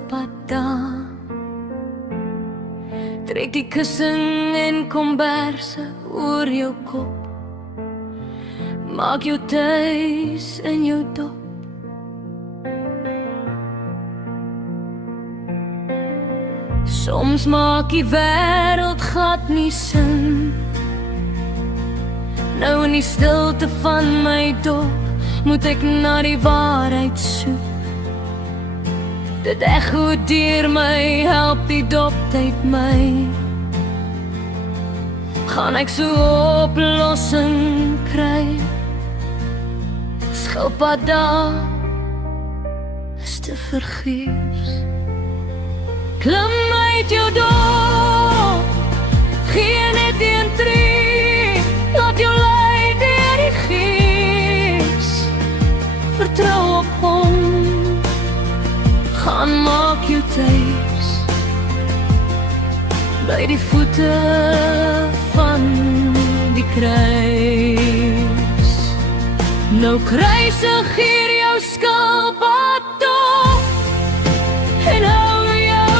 Pata trek die kussing en komberse oor jou kop, maak jou tuis in jou dop. Soms maak die wêreld glad nie sin. Nou in die stilte van my dop moet ek na die waarheid soek. Dit echo deur my, help die doptyd my. Gaan ek so oplossing kry? Skilpadda is te vergeefs. Klim uit jou dop, gee net een tree, laat jou lei deur die gees. Vertrou op hom, gaan maak jou tuis by die voete van die kruis. Nou kruisig hier jou skilpad dop en hou jou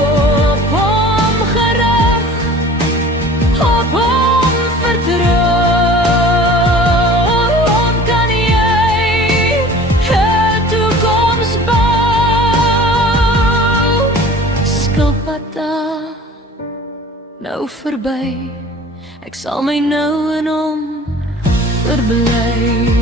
op hom gerig, op hom vertrou. Hom kan jy 'n toekoms bou. Skilpadda nou verby, ek sal my nou in hom verbly.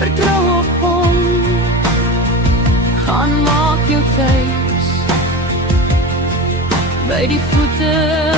Vertrou op hom, gaan maak jou tuis by die voete